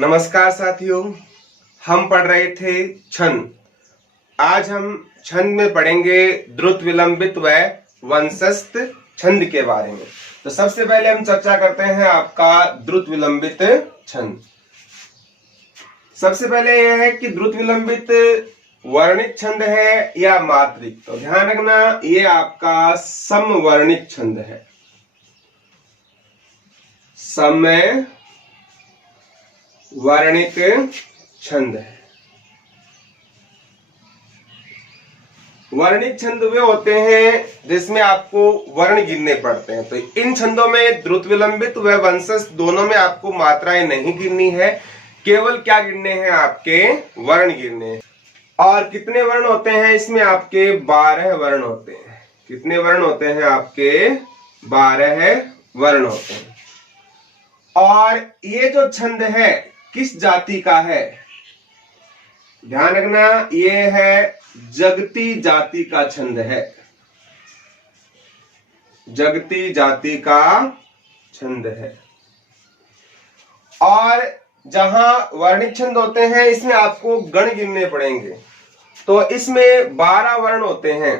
नमस्कार साथियों, हम पढ़ रहे थे छंद। आज हम छंद में पढ़ेंगे द्रुत विलंबित व वंशस्थ छंद के बारे में। तो सबसे पहले हम चर्चा करते हैं आपका द्रुत विलंबित छंद। सबसे पहले यह है कि द्रुत विलंबित वर्णित छंद है या मात्रिक। तो ध्यान रखना, ये आपका समवर्णित छंद है। समय वर्णित छंद है। वर्णित छंद वे होते हैं जिसमें आपको वर्ण गिनने पड़ते हैं। तो इन छंदों में द्रुत विलंबित व वंशस्थ दोनों में आपको मात्राएं नहीं गिननी है, केवल क्या गिनने हैं, आपके वर्ण गिनने। और कितने वर्ण होते हैं इसमें? आपके 12 वर्ण होते हैं। कितने वर्ण होते हैं? आपके 12 वर्ण होते हैं। और ये जो छंद है किस जाति का है? ध्यान रखना, ये है जगती जाति का छंद है। जगती जाति का छंद है। और जहां वर्णित छंद होते हैं इसमें आपको गण गिनने पड़ेंगे। तो इसमें 12 वर्ण होते हैं।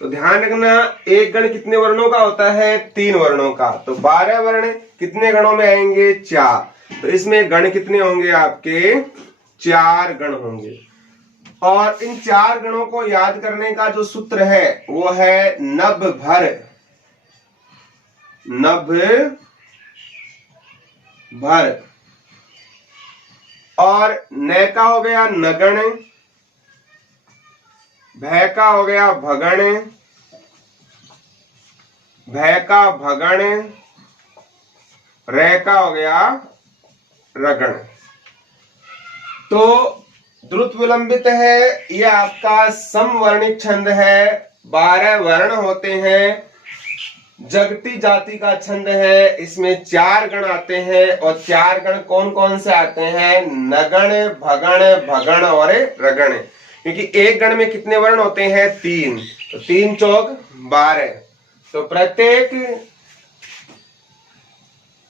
तो ध्यान रखना, एक गण कितने वर्णों का होता है? 3 वर्णों का। तो 12 वर्ण कितने गणों में आएंगे? 4। तो इसमें गण कितने होंगे? आपके 4 गण होंगे। और इन 4 गणों को याद करने का जो सूत्र है वो है नभ भर। नभ भर। और न का हो गया नगण, भय का हो गया भगण, भय का भगण, रे का हो गया रगण। तो द्रुत विलंबित है, यह आपका समवर्णित छंद है। 12 वर्ण होते हैं। जगती जाति का छंद है। इसमें 4 गण आते हैं। और 4 गण कौन कौन से आते हैं? नगण, भगण, भगण और रगण। क्योंकि एक गण में कितने वर्ण होते हैं? 3। तो 3 चौक 12। तो प्रत्येक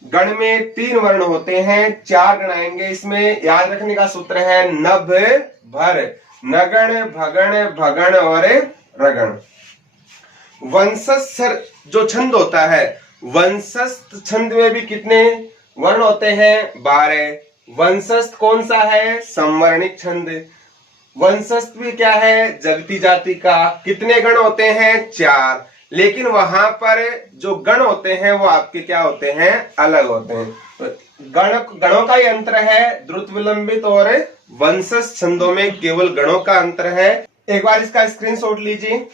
गण में 3 वर्ण होते हैं। 4 गण आएंगे। इसमें याद रखने का सूत्र है नभ भर। नगण, भगण, भगण और रगण। वंशस्थ जो छंद होता है, वंशस्थ छंद में भी कितने वर्ण होते हैं? 12। वंशस्थ कौन सा है? समवर्णित छंद। वंशस्थ भी क्या है? जगती जाति का। कितने गण होते हैं? 4। लेकिन वहां पर जो गण होते हैं वो आपके क्या होते हैं? अलग होते हैं। तो गणों का ही अंतर है। द्रुत विलंबित और वंशस्थ छंदों में केवल गणों का अंतर है। एक बार इसका स्क्रीनशॉट लीजिए।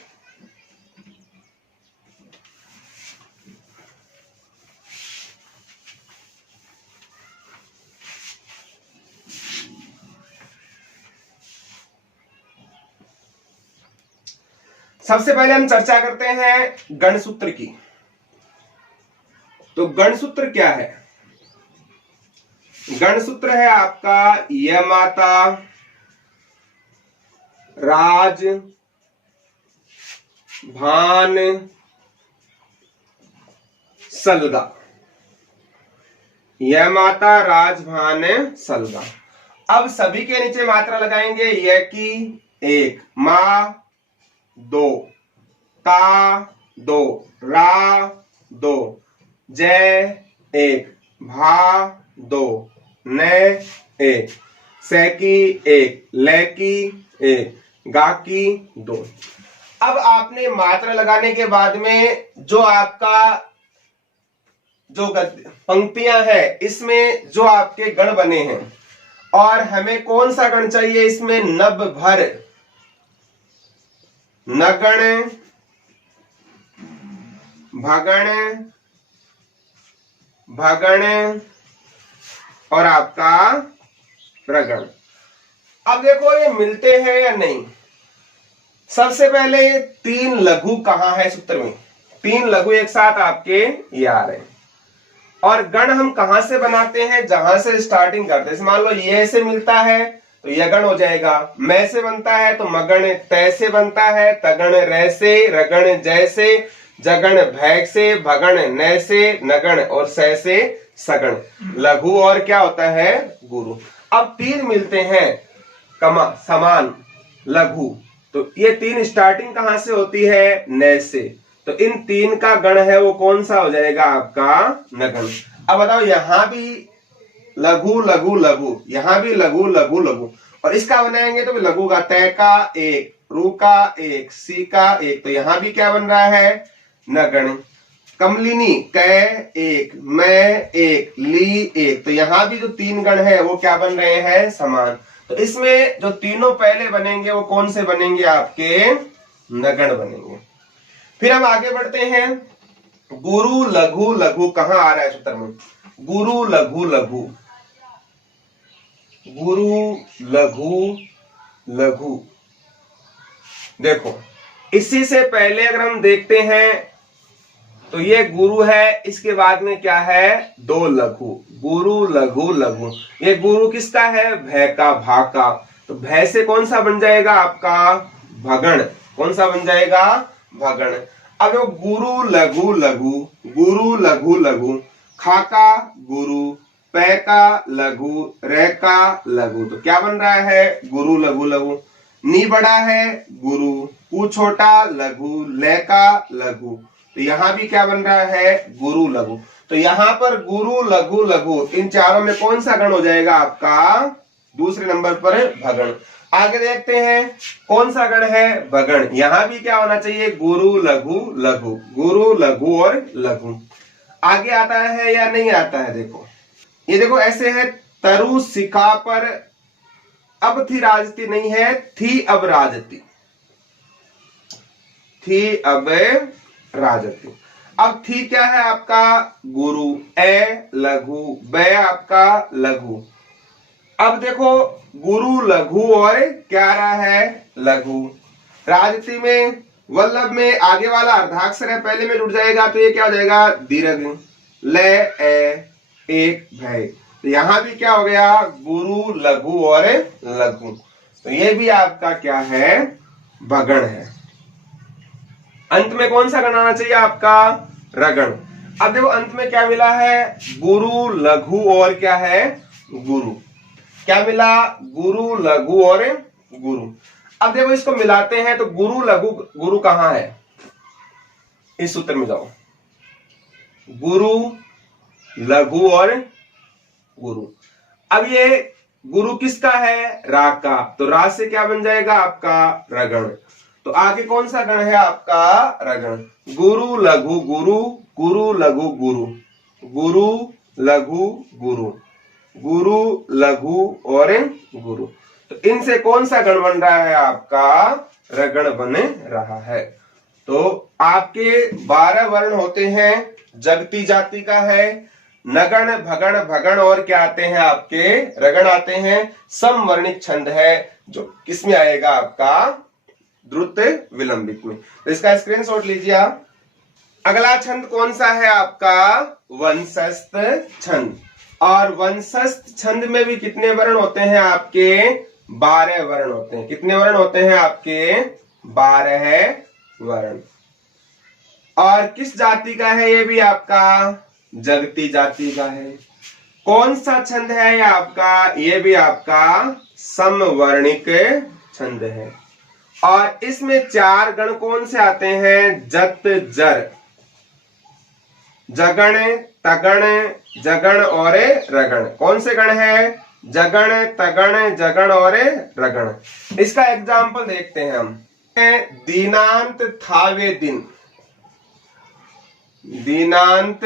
सबसे पहले हम चर्चा करते हैं गणसूत्र की। तो गणसूत्र क्या है? गणसूत्र है आपका य माता, राज, भान, सलगा। य माता, राज, भान, सलगा। अब सभी के नीचे मात्रा लगाएंगे। य की 1, मा 2, ता 2, रा 2, जय 1, भा 2, न 1, सैकी 1, लैकी 1, गाकी 2। अब आपने मात्रा लगाने के बाद में जो आपका जो पंक्तियां है इसमें जो आपके गण बने हैं, और हमें कौन सा गण चाहिए इसमें? नभ भर, नगण, भगण, भगण और आपका रगण। अब देखो ये मिलते हैं या नहीं। सबसे पहले 3 लघु कहां है सूत्र में? 3 लघु एक साथ आपके ये आ रहे हैं। और गण हम कहां से बनाते हैं? जहां से स्टार्टिंग करते हैं। मान लो ये से मिलता है तो यगण हो जाएगा। मैं से बनता है तो मगण, तय से बनता है तगण, रे से, रगण, जय से, जगण भय से, भगण न से, नगण और स से सगण। लघु और क्या होता है गुरु। अब तीन मिलते हैं कमा समान लघु, तो ये तीन स्टार्टिंग कहां से होती है न से, तो इन तीन का गण है वो कौन सा हो जाएगा आपका नगण। अब बताओ यहां भी लघु लघु लघु, यहां भी लघु लघु लघु, और इसका बनाएंगे तो लघु का तय का एक, रू का एक, सी का एक, तो यहां भी क्या बन रहा है नगण। कमलिनी क एक, मैं एक, ली एक, तो यहां भी जो तीन गण है वो क्या बन रहे हैं समान। तो इसमें जो तीनों पहले बनेंगे वो कौन से बनेंगे आपके नगण बनेंगे। फिर हम आगे बढ़ते हैं। गुरु लघु लघु कहां आ रहा है सूत्र में, गुरु लघु लघु, गुरु लघु लघु। देखो इसी से पहले अगर हम देखते हैं तो ये गुरु है, इसके बाद में क्या है दो लघु, गुरु लघु लघु। ये गुरु किसका है भय का, भा का, तो भय से कौन सा बन जाएगा आपका भगण, कौन सा बन जाएगा भगण। अब गुरु लघु लघु, गुरु लघु लघु, खा का गुरु, पै का लघु, रे का लघु, तो क्या बन रहा है गुरु लघु लघु। नी बड़ा है गुरु, कु छोटा लघु, ले का लघु, तो यहां भी क्या बन रहा है गुरु लघु। तो यहां पर गुरु लघु लघु, इन चारों में कौन सा गण हो जाएगा आपका दूसरे नंबर पर भगण। आगे देखते हैं कौन सा गण है भगण। यहां भी क्या होना चाहिए गुरु लघु लघु, गुरु लघु और लघु। आगे आता है या नहीं आता है, देखो ये देखो ऐसे है, तरु सिखा पर अब थी राजती नहीं है, थी अब राजती, थी अब राजती। अब थी क्या है आपका गुरु, ए लघु, बे आपका लघु। अब देखो गुरु लघु और क्या रहा है लघु। राजती में वल्लभ में आगे वाला अर्धाक्षर है पहले में जुड़ जाएगा, तो ये क्या हो जाएगा दीर्घ, ले ए एक भय, तो यहां भी क्या हो गया गुरु लघु और लघु, तो ये भी आपका क्या है भगण है। अंत में कौन सा गण आना चाहिए आपका रगण। अब देखो अंत में क्या मिला है गुरु लघु और क्या है गुरु, क्या मिला गुरु लघु और गुरु। अब देखो इसको मिलाते हैं तो गुरु लघु गुरु कहां है, इस सूत्र में जाओ, गुरु लघु और गुरु। अब ये गुरु किसका है रा का, तो रा से क्या बन जाएगा आपका रगण। तो आगे कौन सा गण है आपका रगण। गुरु लघु गुरु, गुरु लघु गुरु, गुरु लघु गुरु, गुरु लघु और गुरु, तो इनसे कौन सा गण बन रहा है आपका रगण बन रहा है। तो आपके 12 वर्ण होते हैं, जगती जाति का है, नगण भगण भगण और क्या आते हैं आपके रगण आते हैं। समवर्णिक छंद है जो किसमें आएगा आपका द्रुत विलंबित में, तो इसका स्क्रीनशॉट लीजिए आप। अगला छंद कौन सा है आपका वंशस्थ छंद, और वंशस्थ छंद में भी कितने वर्ण होते हैं आपके 12 वर्ण होते हैं। कितने वर्ण होते हैं आपके 12 वर्ण। और किस जाति का है ये भी आपका जगती जाति का है। कौन सा छंद है ये आपका, ये भी आपका समवर्णिक छंद है। और इसमें 4 गण कौन से आते हैं जत जर, जगण तगण जगण और रगण। कौन से गण है जगण तगण जगण और रगण। इसका एग्जाम्पल देखते हैं हम। दीनांत थावे दिन, दीनांत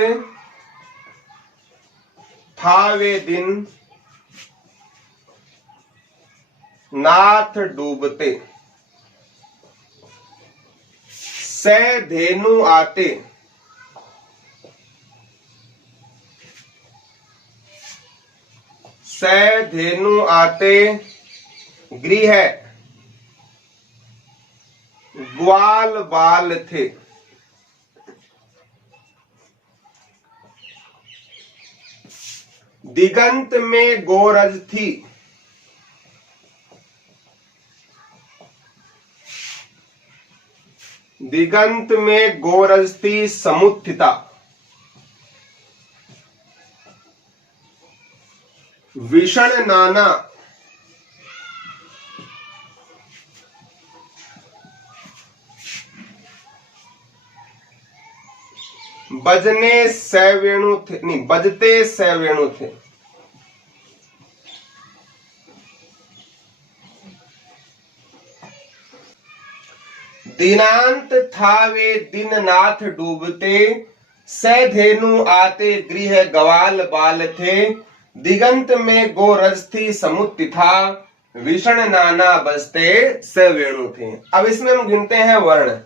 थावे दिन, नाथ डूबते, से धेनु आते, से धेनु आते, गृह ग्वाल बाल थे। दिगंत में गोरज थी, दिगंत में गोरजती समुत्थिता, विषण नाना, बजने सवेणु थे, नहीं बजते सवेणु थे। दिनांत था वे दिन नाथ डूबते, सधेनु आते गृह गवाल बाल थे। दिगंत में गोरजथी समुत्ति था, विषण नाना बजते सवेणु थे। अब इसमें हम गिनते हैं वर्ण।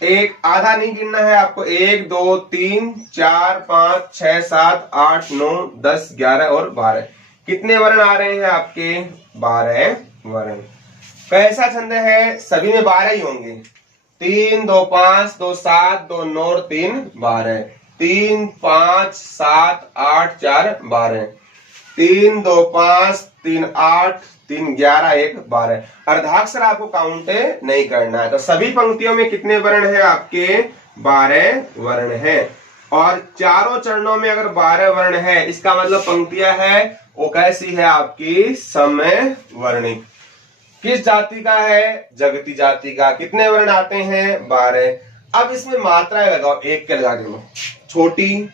एक आधा नहीं गिनना है आपको, 1 2 3 4 5 6 7 8 9 10 11 और 12। कितने वर्ण आ रहे हैं आपके? 12 वर्ण। कैसा छंद है? सभी में 12 ही होंगे। 3 2 5 2 7 2 9 और 3 12। 3 5 7 8 4 12। 3 2 5 3 8 3 11 1 12। अर्धाक्षर आपको काउंट नहीं करना है। तो सभी पंक्तियों में कितने वर्ण है आपके? 12 वर्ण है। और चारों चरणों में अगर 12 वर्ण है, इसका मतलब पंक्तियां है वो कैसी है आपकी? समय वर्णिक। किस जाति का है? जगती जाति का। कितने वर्ण आते हैं? 12। अब इसमें मात्राएं लगाओ, एक के लगा दो। छोटी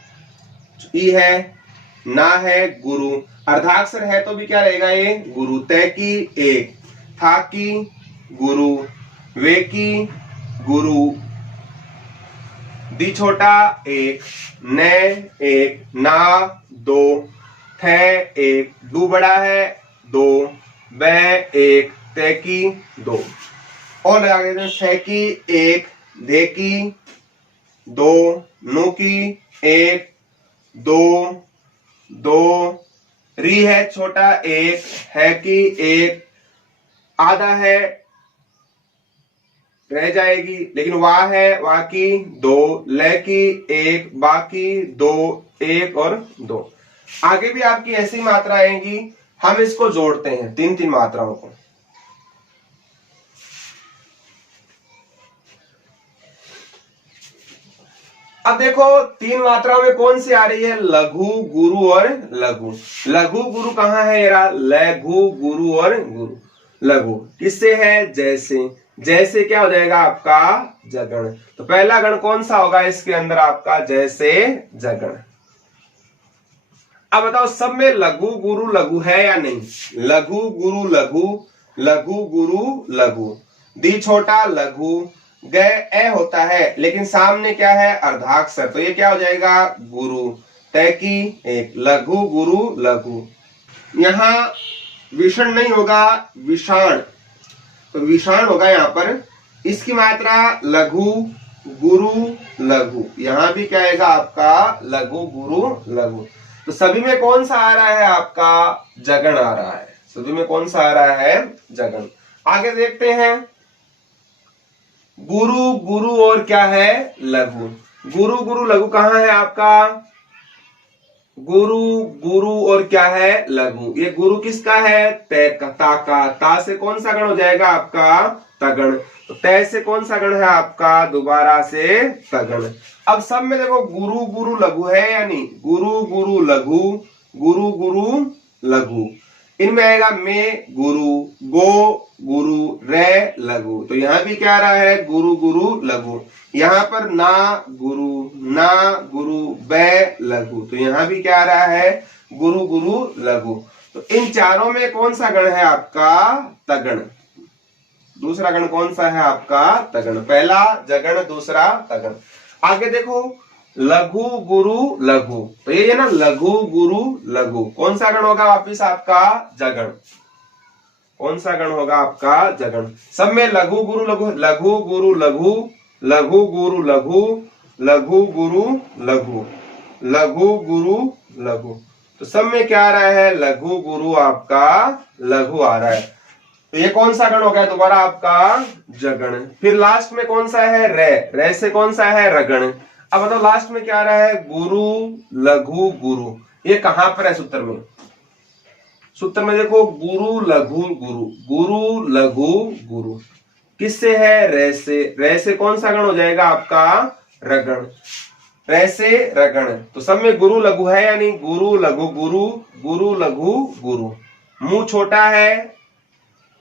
ई है, ना है, गुरु। अर्धाक्षर है तो भी क्या रहेगा ये? गुरु। तय की एक, था की गुरु, वे की गुरु, दी छोटा एक, न एक, ना 2, थे एक, दू बड़ा है 2, बै एक, तय की 2। और लगा देते हैं छह की एक, दे की 2, नु की 1 2 2, री है छोटा 1, है की 1, आधा है रह जाएगी, लेकिन वाह है, वाह की 2, ले की 1, बाकी 2 1 और 2। आगे भी आपकी ऐसी मात्रा आएंगी। हम इसको जोड़ते हैं 3-3 मात्राओं को। अब देखो 3 मात्राओं में कौन सी आ रही है? लघु, गुरु और लघु। लघु गुरु कहाँ है? यार लघु गुरु और गुरु। लघु किससे है? जैसे। जैसे क्या हो जाएगा आपका? जगण। तो पहला गण कौन सा होगा इसके अंदर आपका? जैसे जगण। अब बताओ सब में लघु गुरु लघु है या नहीं? लघु गुरु लघु, लघु गुरु लघु, दी छोटा लघु, गए ए होता है, लेकिन सामने क्या है? अर्धाक्षर। तो ये क्या हो जाएगा? गुरु। तय की एक, लघु गुरु लघु। यहां विषण नहीं होगा, विषाण। तो विषाण होगा यहां पर। इसकी मात्रा लघु गुरु लघु। यहां भी क्या आएगा आपका? लघु गुरु लघु। तो सभी में कौन सा आ रहा है आपका? जगण आ रहा है। सभी में कौन सा आ रहा है? जगण। आगे देखते हैं। गुरु गुरु और क्या है? लघु। गुरु गुरु लघु कहाँ है आपका? गुरु गुरु और क्या है? लघु। ये गुरु किसका है? तय का, ता का। ता से कौन सा गण हो जाएगा आपका? तगण। तो तय से कौन सा गण है आपका? दोबारा से तगण। अब सब में देखो गुरु गुरु लघु है या नहीं? गुरु गुरु लघु, गुरु गुरु लघु। इनमें आएगा में गुरु, गो गुरु, रे लघु। तो यहां भी क्या आ रहा है? गुरु गुरु लघु। यहां पर ना गुरु, ना गुरु, बै लघु। तो यहां भी क्या आ रहा है? गुरु गुरु लघु। तो इन चारों में कौन सा गण है आपका? तगण। दूसरा गण कौन सा है आपका? तगण। पहला जगण, दूसरा तगण। आगे देखो लघु गुरु लघु। तो ये है ना लघु गुरु लघु। कौन सा गण होगा वापिस आपका? जगण। कौन सा गण होगा आपका? जगण। सब में लघु गुरु लघु, लघु गुरु लघु, लघु गुरु लघु, लघु गुरु लघु, लघु गुरु लघु। तो सब में क्या आ रहा है? लघु गुरु आपका लघु आ रहा है। तो ये कौन सा गण हो गया दोबारा आपका? जगण। फिर लास्ट में कौन सा है? रे। रे से कौन सा है? रगण। अब बताओ लास्ट में क्या आ रहा है? गुरु लघु गुरु। ये कहां पर है सूत्र में? सूत्र में देखो गुरु लघु गुरु, गुरु लघु गुरु। किससे है? रे से। रे से कौन सा गण हो जाएगा आपका? रगण। रे से रगण। तो सब में गुरु लघु है यानी गुरु लघु गुरु, गुरु लघु गुरु। मुंह छोटा है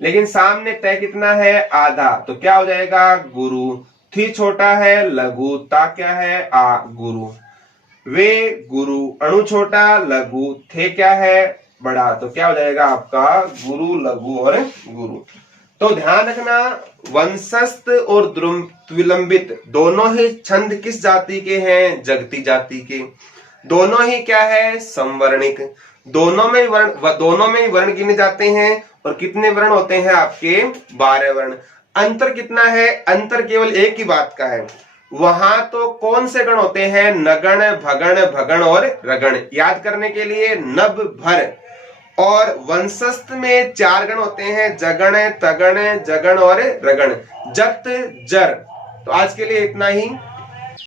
लेकिन सामने तय कितना है? आधा, तो क्या हो जाएगा? गुरु। थी छोटा है, लघु, ता क्या है? आ, गुरु। वे गुरु, अणु छोटा, लघु, थे क्या है? बड़ा, तो क्या हो जाएगा आपका? गुरु, लघु और गुरु। तो ध्यान रखना, वंशस्थ और द्विलंबित दोनों ही छंद किस जाति के हैं? जगती जाति के। दोनों ही क्या है? संवर्णिक। दोनों में वर्ण गिने जाते हैं। और कितने वर्ण होते हैं आपके? 12 वर्ण। अंतर कितना है? अंतर केवल एक ही बात का है, वहां तो कौन से गण होते हैं? नगण, भगण, भगण और रगण। याद करने के लिए नभ, भर। और वंशस्थ में 4 गण होते हैं, जगण, तगण, जगण और रगण। जक्त, जर। तो आज के लिए इतना ही।